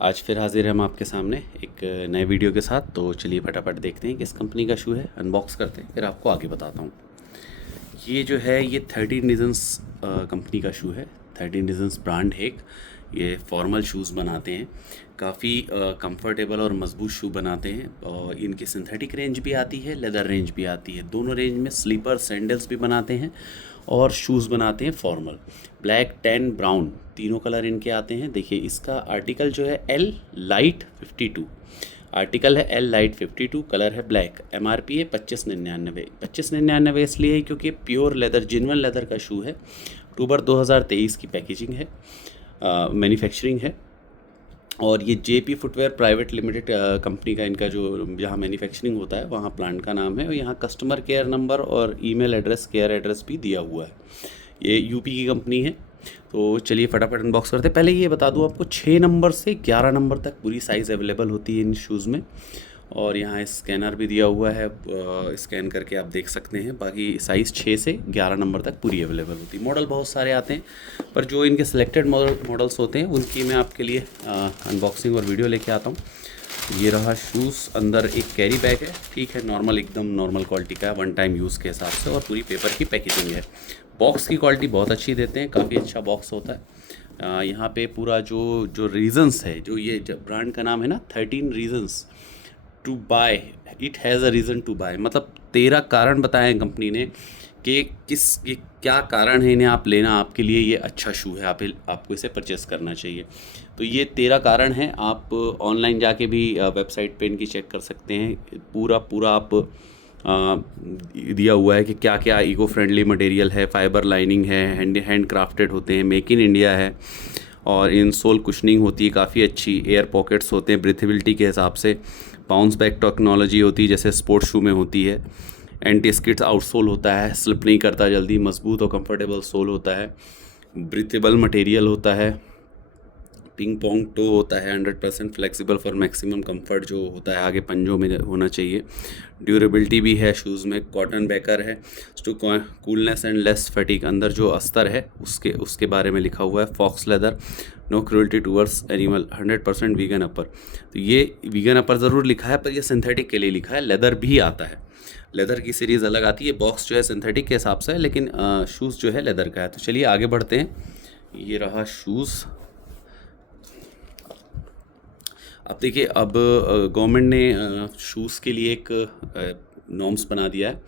आज फिर हाजिर हैं हम आपके सामने एक नए वीडियो के साथ। तो चलिए फटाफट देखते हैं किस कंपनी का शू है, अनबॉक्स करते हैं, फिर आपको आगे बताता हूँ। ये जो है ये 13 रीजन्स कंपनी का शू है। 13 रीजन्स ब्रांड है एक। ये फॉर्मल शूज़ बनाते हैं, काफ़ी कंफर्टेबल और मजबूत शू बनाते हैं। और इनकी सिंथेटिक रेंज भी आती है, लेदर रेंज भी आती है, दोनों रेंज में स्लीपर सैंडल्स भी बनाते हैं और शूज़ बनाते हैं फॉर्मल। ब्लैक, टैन, ब्राउन तीनों कलर इनके आते हैं। देखिए इसका आर्टिकल जो है एल लाइट 52, आर्टिकल है एल लाइट 52, कलर है ब्लैक। एमआरपी है 2599। 2599 इसलिए क्योंकि प्योर लेदर, जिनवन लेदर का शू है। अक्टूबर 2023 की पैकेजिंग है, मैन्युफैक्चरिंग है। और ये JP footwear private limited company का इनका जो जहाँ मैन्युफैक्चरिंग होता है वहाँ प्लांट का नाम है। और यहाँ कस्टमर केयर नंबर और ईमेल एड्रेस, केयर एड्रेस भी दिया हुआ है। ये यूपी की कंपनी है। तो चलिए फटाफट अनबॉक्स करते हैं। पहले ये बता दूँ आपको, 6 नंबर से 11 नंबर तक पूरी साइज़ अवेलेबल होती है इन शूज़ में। और यहाँ स्कैनर भी दिया हुआ है, स्कैन करके आप देख सकते हैं। बाकी साइज़ 6 से 11 नंबर तक पूरी अवेलेबल होती है। मॉडल बहुत सारे आते हैं, पर जो इनके सिलेक्टेड मॉडल्स होते हैं उनकी मैं आपके लिए अनबॉक्सिंग और वीडियो लेके आता हूँ। ये रहा शूज़। अंदर एक कैरी बैग है, ठीक है, नॉर्मल, एकदम नॉर्मल क्वालिटी का है, वन टाइम यूज़ के हिसाब से। और पूरी पेपर की पैकेजिंग है। बॉक्स की क्वालिटी बहुत अच्छी देते हैं, काफ़ी अच्छा बॉक्स होता है। यहाँ पे पूरा जो जो रीजंस है, जो ये ब्रांड का नाम है ना, 13 reasons to buy, it has a reason to buy, मतलब 13 कारण बताए हैं कंपनी ने कि ये क्या कारण है इन्हें आप लेना, आपके लिए ये अच्छा शू है, आपको इसे परचेस करना चाहिए। तो ये 13 कारण हैं। आप ऑनलाइन जाके भी वेबसाइट पे इनकी चेक कर सकते हैं। पूरा आप दिया हुआ है कि क्या क्या इको फ्रेंडली मटेरियल है, फाइबर लाइनिंग है, हैंड क्राफ्टेड होते हैं, मेक इन इंडिया है। और इन सोल कुशनिंग होती है काफ़ी अच्छी, एयर पॉकेट्स होते हैं ब्रीथेबिलिटी के हिसाब से, बाउंस बैक टेक्नोलॉजी होती है जैसे स्पोर्ट्स शू में होती है, एंटी स्किड्स आउटसोल होता है, स्लिप नहीं करता जल्दी, मजबूत और कंफर्टेबल सोल होता है, ब्रीथेबल मटेरियल होता है, पिंग पोंग टो होता है, 100% फ्लेक्सिबल फॉर मैक्सिमम कंफर्ट जो होता है आगे पंजों में होना चाहिए। ड्यूरेबिलिटी भी है शूज़ में, कॉटन बैकर है to coolness and less fatigue. अंदर जो अस्तर है उसके बारे में लिखा हुआ है, faux leather, no cruelty towards animal, 100% vegan upper. तो ये वीगन अपर ज़रूर लिखा है, पर ये सिंथेटिक के लिए लिखा है। लेदर भी आता है, लेदर की सीरीज़ अलग आती है। बॉक्स जो है सिंथेटिक के हिसाब से है, लेकिन शूज़ जो है लेदर का है। तो चलिए आगे बढ़ते हैं। ये रहा शूज़। अब देखिए, अब गवर्नमेंट ने शूज़ के लिए एक नॉर्म्स बना दिया है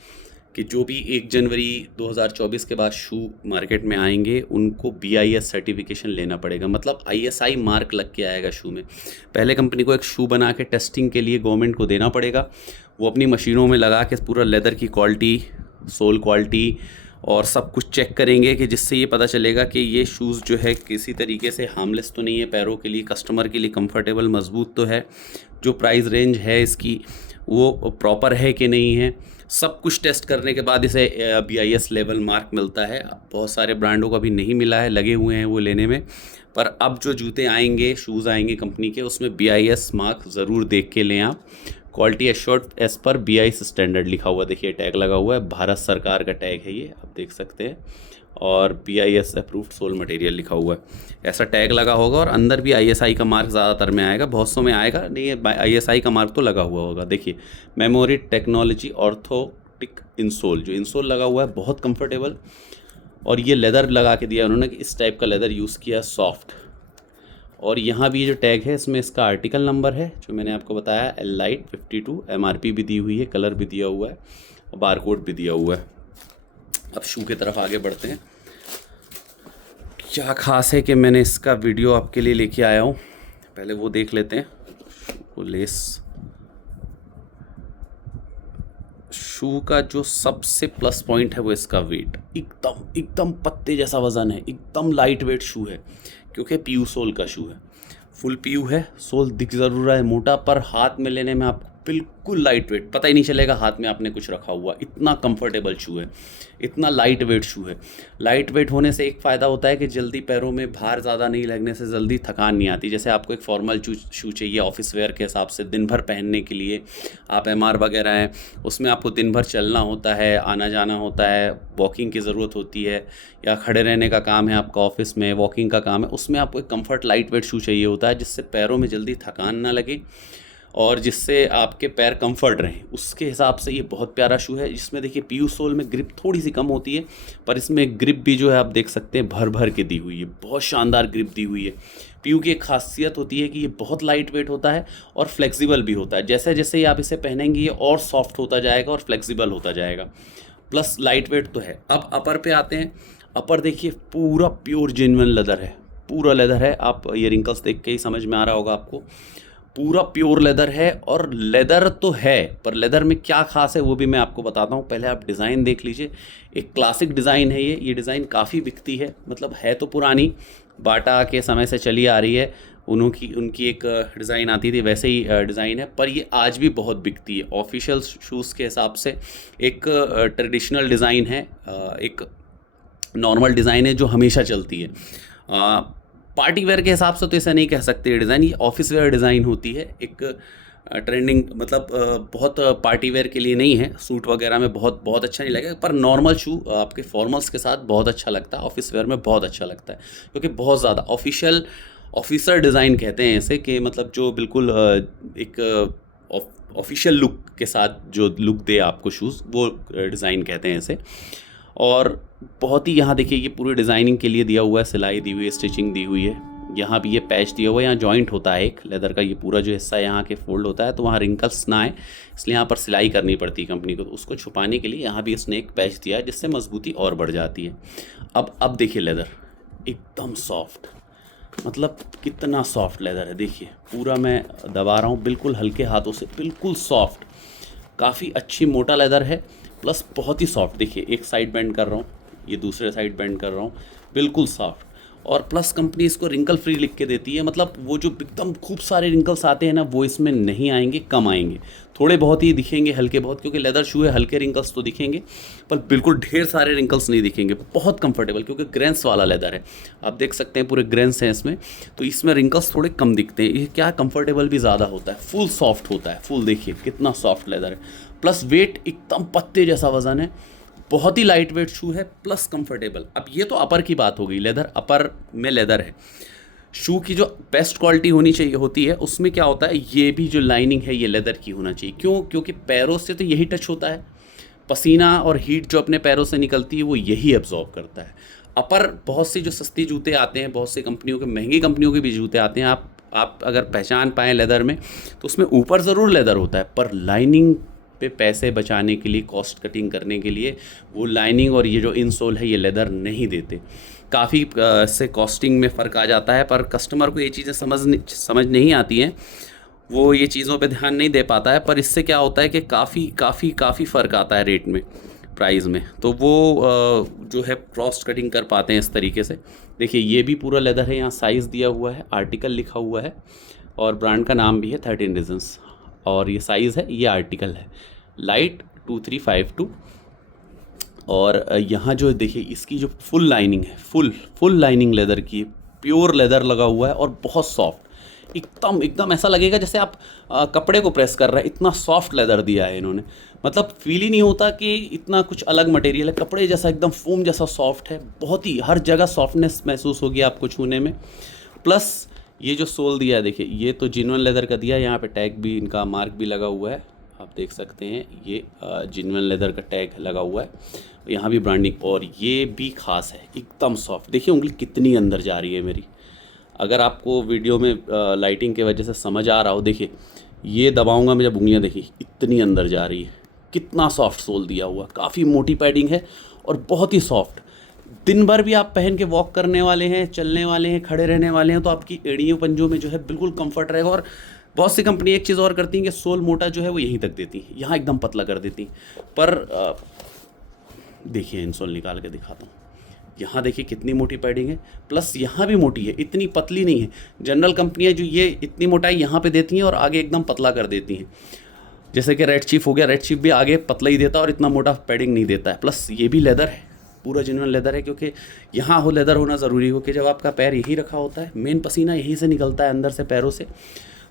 कि जो भी 1 जनवरी 2024 के बाद शू मार्केट में आएंगे उनको BIS सर्टिफिकेशन लेना पड़ेगा, मतलब ISI मार्क लग के आएगा शू में। पहले कंपनी को एक शू बना के टेस्टिंग के लिए गवर्नमेंट को देना पड़ेगा। वो अपनी मशीनों में लगा के पूरा लेदर की क्वालिटी, सोल क्वालिटी और सब कुछ चेक करेंगे, कि जिससे ये पता चलेगा कि ये शूज़ जो है किसी तरीके से हार्मलेस तो नहीं है पैरों के लिए, कस्टमर के लिए कंफर्टेबल, मजबूत तो है, जो प्राइस रेंज है इसकी वो प्रॉपर है कि नहीं है। सब कुछ टेस्ट करने के बाद इसे BIS लेवल मार्क मिलता है। बहुत सारे ब्रांडों का भी नहीं मिला है, लगे हुए हैं वो लेने में। पर अब जो जूते आएंगे, शूज़ आएंगे कंपनी के, उसमें BIS मार्क ज़रूर देख के लें आप। Quality assured as per BIS standard लिखा हुआ, देखिए टैग लगा हुआ है, भारत सरकार का टैग है ये, आप देख सकते हैं। और BIS अप्रूव्ड सोल मटेरियल लिखा हुआ है, ऐसा टैग लगा होगा। और अंदर भी ISI का मार्क ज़्यादातर में आएगा, बहुत सौ में आएगा नहीं, ISI का मार्क तो लगा हुआ होगा। देखिए, मेमोरी टेक्नोलॉजी ऑर्थोटिक इंसोल, जो इंसोल लगा हुआ है बहुत कंफर्टेबल। और ये लेदर लगा के दिया उन्होंने कि इस टाइप का लेदर यूज़ किया, सॉफ्ट। और यहाँ भी ये जो टैग है इसमें इसका आर्टिकल नंबर है जो मैंने आपको बताया, एल लाइट 52। MRP भी दी हुई है, कलर भी दिया हुआ है और बारकोड भी दिया हुआ है। अब शू की तरफ आगे बढ़ते हैं। क्या खास है कि मैंने इसका वीडियो आपके लिए लेके आया हूँ, पहले वो देख लेते हैं। वो लेस शू का जो सबसे प्लस पॉइंट है वो इसका वेट, एकदम पत्ते जैसा वज़न है, एकदम लाइट वेट शू है, क्योंकि PU सोल का शू है। फुल PU है, सोल दिख ज़रूर रहा है मोटा, पर हाथ में लेने में आपको बिल्कुल लाइट वेट, पता ही नहीं चलेगा हाथ में आपने कुछ रखा हुआ, इतना कंफर्टेबल शू है, इतना लाइट वेट शू है। लाइट वेट होने से एक फ़ायदा होता है कि जल्दी पैरों में भार ज़्यादा नहीं लगने से जल्दी थकान नहीं आती। जैसे आपको एक फॉर्मल शू चाहिए ऑफिस वेयर के हिसाब से दिन भर पहनने के लिए, आप एमआर वगैरह हैं उसमें आपको दिन भर चलना होता है, आना जाना होता है, वॉकिंग की ज़रूरत होती है, या खड़े रहने का काम है आपका ऑफिस में, वॉकिंग का काम है, उसमें आपको एक कम्फर्ट लाइट वेट शू चाहिए होता है जिससे पैरों में जल्दी थकान ना लगे और जिससे आपके पैर कंफर्ट रहें। उसके हिसाब से ये बहुत प्यारा शू है। जिसमें देखिए पीयू सोल में ग्रिप थोड़ी सी कम होती है, पर इसमें ग्रिप भी जो है आप देख सकते हैं भर भर के दी हुई है, बहुत शानदार ग्रिप दी हुई है। पीयू की एक खासियत होती है कि ये बहुत लाइट वेट होता है और फ्लेक्सिबल भी होता है। जैसे जैसे ही आप इसे पहनेंगे ये और सॉफ्ट होता जाएगा और फ्लेक्सिबल होता जाएगा, प्लस लाइट वेट तो है। अब अपर पे आते हैं। अपर देखिए पूरा प्योर जेन्युइन लेदर है, पूरा लेदर है। आप ये रिंकल्स देख के ही समझ में आ रहा होगा आपको, पूरा प्योर लेदर है। और लेदर तो है, पर लेदर में क्या खास है वो भी मैं आपको बताता हूँ। पहले आप डिज़ाइन देख लीजिए, एक क्लासिक डिज़ाइन है ये डिज़ाइन काफ़ी बिकती है, मतलब है तो पुरानी, बाटा के समय से चली आ रही है। उनकी एक डिज़ाइन आती थी, वैसे ही डिज़ाइन है, पर ये आज भी बहुत बिकती है। ऑफिशियल शूज़ के हिसाब से एक ट्रेडिशनल डिज़ाइन है, एक नॉर्मल डिज़ाइन है जो हमेशा चलती है। पार्टी वेयर के हिसाब से तो ऐसा नहीं कह सकते ये डिज़ाइन, ये ऑफिस वेयर डिज़ाइन होती है। एक ट्रेंडिंग मतलब बहुत पार्टी वेयर के लिए नहीं है, सूट वगैरह में बहुत अच्छा नहीं लगेगा, पर नॉर्मल शू आपके फॉर्मल्स के साथ बहुत अच्छा लगता है, ऑफिस वेयर में बहुत अच्छा लगता है, क्योंकि बहुत ज़्यादा ऑफिसर डिज़ाइन कहते हैं ऐसे, कि मतलब जो बिल्कुल एक ऑफिशियल लुक के साथ जो लुक दे आपको शूज़, वो डिज़ाइन कहते हैं ऐसे। और बहुत ही यहाँ देखिए ये पूरी डिज़ाइनिंग के लिए दिया हुआ है, सिलाई दी हुई है, स्टिचिंग दी हुई है। यहाँ भी ये पैच दिया हुआ है, यहाँ जॉइंट होता है एक लेदर का, ये पूरा जो हिस्सा यहाँ के फोल्ड होता है, तो वहाँ रिंकल्स ना आए इसलिए यहाँ पर सिलाई करनी पड़ती है कंपनी को, तो उसको छुपाने के लिए यहाँ भी इसने एक पैच दिया है जिससे मजबूती और बढ़ जाती है। अब देखिए लेदर एकदम सॉफ्ट, मतलब कितना सॉफ्ट लेदर है, देखिए पूरा मैं दबा रहा हूँ बिल्कुल हल्के हाथों से, बिल्कुल सॉफ्ट, काफ़ी अच्छी मोटा लेदर है, प्लस बहुत ही सॉफ्ट। देखिए एक साइड बेंड कर रहा हूँ, ये दूसरे साइड बेंड कर रहा हूँ, बिल्कुल सॉफ्ट। और प्लस कंपनी इसको रिंकल फ्री लिख के देती है, मतलब वो जो एकदम खूब सारे रिंकल्स आते हैं ना वो इसमें नहीं आएंगे, कम आएंगे, थोड़े बहुत ही दिखेंगे, हल्के बहुत, क्योंकि लेदर शू है, हल्के रिंकल्स तो दिखेंगे, पर बिल्कुल ढेर सारे रिंकल्स नहीं दिखेंगे। बहुत कंफर्टेबल, क्योंकि ग्रेन्स वाला लेदर है, आप देख सकते हैं पूरे ग्रेन्स हैं इसमें, तो इसमें रिंकल्स थोड़े कम दिखते हैं। ये क्या कंफर्टेबल भी ज़्यादा होता है, फुल सॉफ्ट होता है, फुल देखिए कितना सॉफ्ट लेदर है, प्लस वेट एकदम पत्ते जैसा वज़न है, बहुत ही लाइट वेट शू है, प्लस कंफर्टेबल। अब ये तो अपर की बात हो गई, लेदर अपर में लेदर है। शू की जो बेस्ट क्वालिटी होती है उसमें क्या होता है, ये भी जो लाइनिंग है ये लेदर की होना चाहिए। क्यों? क्योंकि पैरों से तो यही टच होता है, पसीना और हीट जो अपने पैरों से निकलती है वो यही एब्जॉर्ब करता है। अपर बहुत सी जो सस्ती जूते आते हैं, बहुत सी कंपनियों के, महंगी कंपनियों के भी जूते आते हैं, आप अगर पहचान पाएँ लेदर में, तो उसमें ऊपर ज़रूर लेदर होता है, पर लाइनिंग पे पैसे बचाने के लिए, कॉस्ट कटिंग करने के लिए वो लाइनिंग और ये जो इनसोल है ये लेदर नहीं देते। काफ़ी से कॉस्टिंग में फ़र्क आ जाता है, पर कस्टमर को ये चीज़ें समझ नहीं आती हैं, वो ये चीज़ों पे ध्यान नहीं दे पाता है, पर इससे क्या होता है कि काफ़ी फ़र्क आता है रेट में, प्राइस में, तो वो जो है क्रॉस कटिंग कर पाते हैं इस तरीके से। देखिए ये भी पूरा लेदर है, यहाँ साइज़ दिया हुआ है, आर्टिकल लिखा हुआ है, और ब्रांड का नाम भी है 13 रीजन्स, और ये साइज़ है, ये आर्टिकल है, लाइट 2352। और यहाँ जो देखिए इसकी जो फुल लाइनिंग है, फुल लाइनिंग लेदर की, प्योर लेदर लगा हुआ है और बहुत सॉफ्ट, एकदम ऐसा लगेगा जैसे आप कपड़े को प्रेस कर रहे हैं, इतना सॉफ्ट लेदर दिया है इन्होंने, मतलब फील ही नहीं होता कि इतना कुछ अलग मटेरियल है, कपड़े जैसा एकदम फोम जैसा सॉफ्ट है, बहुत ही हर जगह सॉफ्टनेस महसूस होगी आपको छूने में। प्लस ये जो सोल दिया है देखिए, ये तो जेन्युइन लेदर का दिया है, यहाँ पे टैग भी, इनका मार्क भी लगा हुआ है, आप देख सकते हैं, ये जेन्युइन लेदर का टैग लगा हुआ है, यहाँ भी ब्रांडिंग, और ये भी खास है, एकदम सॉफ्ट। देखिए उंगली कितनी अंदर जा रही है मेरी, अगर आपको वीडियो में लाइटिंग के वजह से समझ आ रहा हो, देखिए ये दबाऊंगा मैं जब, उंगलियाँ देखिए इतनी अंदर जा रही है, कितना सॉफ्ट सोल दिया हुआ, काफ़ी मोटी पैडिंग है और बहुत ही सॉफ्ट। दिन भर भी आप पहन के वॉक करने वाले हैं, चलने वाले हैं, खड़े रहने वाले हैं, तो आपकी एड़ियों पंजों में जो है बिल्कुल कंफर्ट रहेगा। और बहुत सी कंपनी एक चीज़ और करती हैं कि सोल मोटा जो है वो यहीं तक देती हैं, यहाँ एकदम पतला कर देती हैं, पर देखिए इनसोल निकाल के दिखाता हूँ, यहाँ देखिए कितनी मोटी पैडिंग है, प्लस यहाँ भी मोटी है, इतनी पतली नहीं है। जनरल कंपनियाँ जो ये इतनी मोटाई यहाँ पे देती हैं और आगे एकदम पतला कर देती हैं, जैसे कि रेड चीफ हो गया, रेड चीफ भी आगे पतला ही देता है और इतना मोटा पैडिंग नहीं देता है। प्लस ये भी लेदर है, पूरा जेन्युइन लेदर है, क्योंकि यहाँ हो लेदर होना ज़रूरी हो कि जब आपका पैर यही रखा होता है, मेन पसीना यहीं से निकलता है अंदर से पैरों से,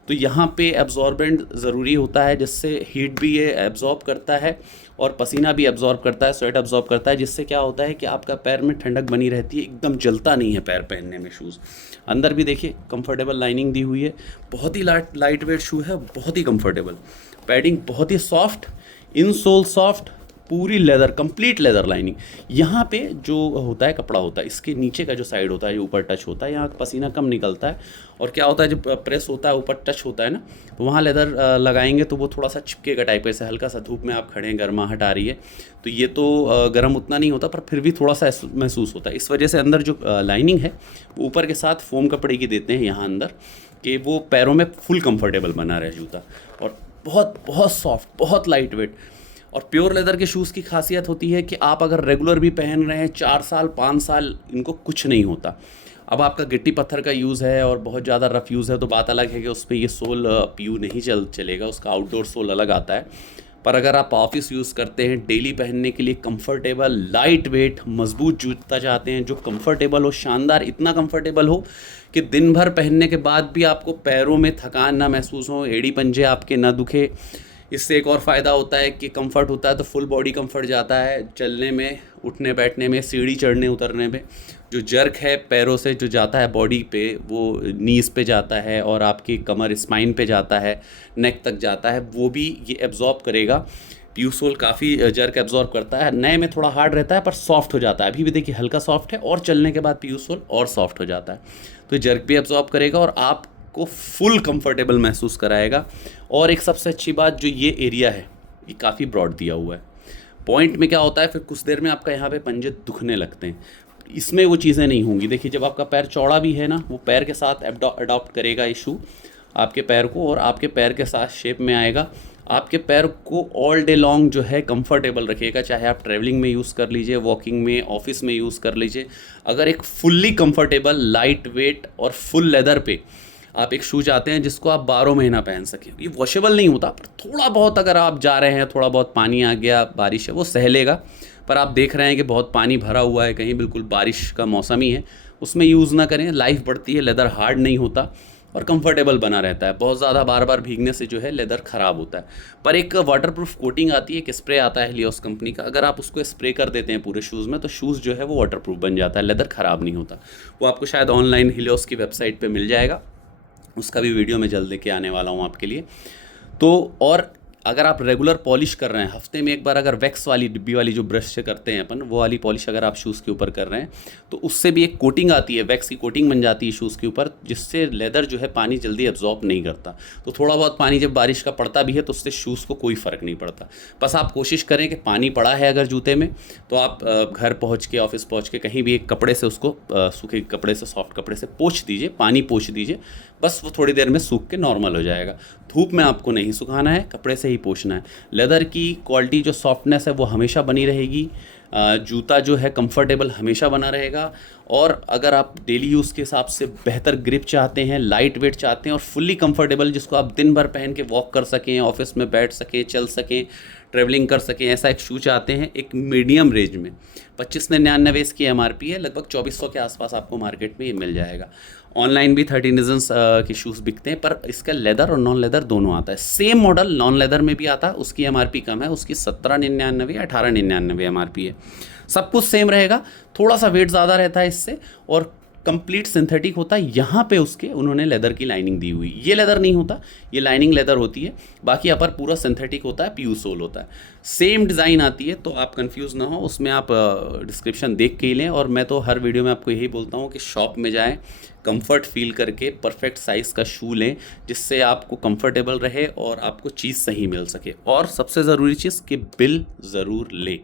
तो यहाँ पे एब्जॉर्बेंट ज़रूरी होता है, जिससे हीट भी ये एब्जॉर्ब करता है और पसीना भी एब्जॉर्ब करता है, स्वेट एब्जॉर्ब करता है, जिससे क्या होता है कि आपका पैर में ठंडक बनी रहती है, एकदम जलता नहीं है पैर पहनने में शूज़। अंदर भी देखिए कंफर्टेबल लाइनिंग दी हुई है, बहुत ही लाइट वेट शू है, बहुत ही कंफर्टेबल, पैडिंग बहुत ही सॉफ्ट, इनसोल सॉफ्ट, पूरी लेदर, कंप्लीट लेदर लाइनिंग। यहाँ पे जो होता है कपड़ा होता है, इसके नीचे का जो साइड होता है, जो ऊपर टच होता है, यहाँ पसीना कम निकलता है। और क्या होता है जब प्रेस होता है, ऊपर टच होता है ना, तो वहाँ लेदर लगाएंगे तो वो थोड़ा सा चिपकेगा टाइप का, जैसे हल्का सा धूप में आप खड़े हैं, गर्माहट आ रही है, तो ये तो गर्म उतना नहीं होता, पर फिर भी थोड़ा सा महसूस होता है। इस वजह से अंदर जो लाइनिंग है वो ऊपर के साथ फोम कपड़े की देते हैं यहाँ अंदर, कि वो पैरों में फुल कंफर्टेबल बना रहे जूता, और बहुत बहुत सॉफ्ट, बहुत लाइट वेट। और प्योर लेदर के शूज़ की खासियत होती है कि आप अगर रेगुलर भी पहन रहे हैं 4 साल 5 साल, इनको कुछ नहीं होता। अब आपका गिट्टी पत्थर का यूज़ है और बहुत ज़्यादा रफ़ यूज़ है तो बात अलग है कि उस पर ये सोल पीयू नहीं चलेगा, उसका आउटडोर सोल अलग आता है। पर अगर आप ऑफिस यूज़ करते हैं, डेली पहनने के लिए कंफर्टेबल, लाइट वेट, मजबूत जूता चाहते हैं जो कंफर्टेबल हो, शानदार, इतना कंफर्टेबल हो कि दिन भर पहनने के बाद भी आपको पैरों में थकान ना महसूस हो, एड़ी पंजे आपके ना दुखे। इससे एक और फ़ायदा होता है कि कंफर्ट होता है तो फुल बॉडी कंफर्ट जाता है, चलने में, उठने बैठने में, सीढ़ी चढ़ने उतरने में। जो जर्क है पैरों से जो जाता है बॉडी पे, वो नीज़ पे जाता है और आपकी कमर स्पाइन पे जाता है, नेक तक जाता है, वो भी ये एब्जॉर्ब करेगा। प्यू सोल काफ़ी जर्क एब्जॉर्ब करता है, नए में थोड़ा हार्ड रहता है पर सॉफ्ट हो जाता है, अभी भी देखिए हल्का सॉफ्ट है, और चलने के बाद प्यू सोल और सॉफ्ट हो जाता है, तो जर्क भी एब्जॉर्ब करेगा और आप को फुल कंफर्टेबल महसूस कराएगा। और एक सबसे अच्छी बात, जो ये एरिया है ये काफ़ी ब्रॉड दिया हुआ है। पॉइंट में क्या होता है, फिर कुछ देर में आपका यहाँ पे पंजे दुखने लगते हैं, इसमें वो चीज़ें नहीं होंगी। देखिए जब आपका पैर चौड़ा भी है ना, वो पैर के साथ अडॉप्ट करेगा ये शू आपके पैर को, और आपके पैर के साथ शेप में आएगा, आपके पैर को ऑल डे लॉन्ग जो है कंफर्टेबल रखेगा। चाहे आप ट्रैवलिंग में यूज़ कर लीजिए, वॉकिंग में, ऑफिस में यूज़ कर लीजिए। अगर एक फुल्ली कंफर्टेबल, लाइट वेट और फुल लेदर पे आप एक शू चाहते हैं जिसको आप 12 महीना पहन सकें, ये वॉशेबल नहीं होता, पर थोड़ा बहुत अगर आप जा रहे हैं, थोड़ा बहुत पानी आ गया, बारिश है, वो सह लेगा। पर आप देख रहे हैं कि बहुत पानी भरा हुआ है कहीं, बिल्कुल बारिश का मौसम ही है, उसमें यूज़ ना करें, लाइफ बढ़ती है, लेदर हार्ड नहीं होता और कंफर्टेबल बना रहता है। बहुत ज़्यादा बार बार भीगने से जो है लेदर ख़राब होता है। पर एक वाटरप्रूफ कोटिंग आती है, एक स्प्रे आता है हिलियोस कंपनी का, अगर आप उसको स्प्रे कर देते हैं पूरे शूज़ में तो शूज़ जो है वो वाटरप्रूफ बन जाता है, लेदर ख़राब नहीं होता। वो आपको शायद ऑनलाइन हिलियोस की वेबसाइट पर मिल जाएगा, उसका भी वीडियो मैं जल्द लेके आने वाला हूँ आपके लिए। तो और अगर आप रेगुलर पॉलिश कर रहे हैं, हफ्ते में एक बार अगर वैक्स वाली डिब्बी वाली जो ब्रश से करते हैं अपन, वो वाली पॉलिश अगर आप शूज़ के ऊपर कर रहे हैं तो उससे भी एक कोटिंग आती है, वैक्स की कोटिंग बन जाती है शूज़ के ऊपर, जिससे लेदर जो है पानी जल्दी एब्जॉर्ब नहीं करता। तो थोड़ा बहुत पानी जब बारिश का पड़ता भी है तो उससे शूज़ को कोई फ़र्क नहीं पड़ता। बस आप कोशिश करें कि पानी पड़ा है अगर जूते में तो आप घर पहुँच के, ऑफिस पहुँच के कहीं भी एक कपड़े से उसको सूखे कपड़े से, सॉफ्ट कपड़े से पोंछ दीजिए, पानी पोंछ दीजिए, बस वो थोड़ी देर में सूख के नॉर्मल हो जाएगा। धूप में आपको नहीं सुखाना है, कपड़े से ही पोंछना है। लेदर की क्वालिटी जो सॉफ्टनेस है वो हमेशा बनी रहेगी, जूता जो है कंफर्टेबल हमेशा बना रहेगा। और अगर आप डेली यूज़ के हिसाब से बेहतर ग्रिप चाहते हैं, लाइट वेट चाहते हैं और फुल्ली कंफर्टेबल, जिसको आप दिन भर पहन के वॉक कर सकें, ऑफिस में बैठ सकें, चल सकें, ट्रैवलिंग कर सकें, ऐसा एक शू चाहते हैं एक मीडियम रेंज में, 2599 इसकी MRP है, लगभग 2400 के आसपास आपको मार्केट में ये मिल जाएगा। ऑनलाइन भी 13 रीजन्स के शूज़ बिकते हैं, पर इसका लेदर और नॉन लेदर दोनों आता है। सेम मॉडल नॉन लेदर में भी आता है, उसकी MRP कम है, उसकी 1799 या 1899 MRP है। सब कुछ सेम रहेगा, थोड़ा सा वेट ज़्यादा रहता है इससे, और कंप्लीट सिंथेटिक होता है। यहाँ पे उसके उन्होंने लेदर की लाइनिंग दी हुई, ये लेदर नहीं होता, ये लाइनिंग लेदर होती है, बाकी अपर पूरा सिंथेटिक होता है, प्यू सोल होता है। सेम डिज़ाइन आती है, तो आप कंफ्यूज ना हो, उसमें आप डिस्क्रिप्शन देख के ही लें। और मैं तो हर वीडियो में आपको यही बोलता हूँ कि शॉप में जाएँ, कंफर्ट फील करके परफेक्ट साइज़ का शू लें, जिससे आपको कंफर्टेबल रहे और आपको चीज़ सही मिल सके। और सबसे ज़रूरी चीज़ कि बिल ज़रूर लें,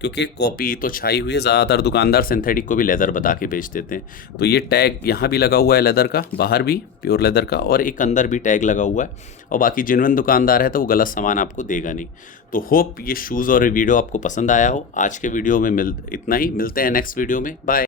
क्योंकि कॉपी तो छाई हुई है, ज़्यादातर दुकानदार सिंथेटिक को भी लेदर बता के बेच देते हैं। तो ये टैग यहाँ भी लगा हुआ है लेदर का, बाहर भी प्योर लेदर का, और एक अंदर भी टैग लगा हुआ है। और बाकी जेन्युइन दुकानदार है तो वो गलत सामान आपको देगा नहीं। तो होप ये शूज़ और वीडियो आपको पसंद आया हो। आज के वीडियो में इतना ही, मिलते हैं नेक्स्ट वीडियो में, बाय।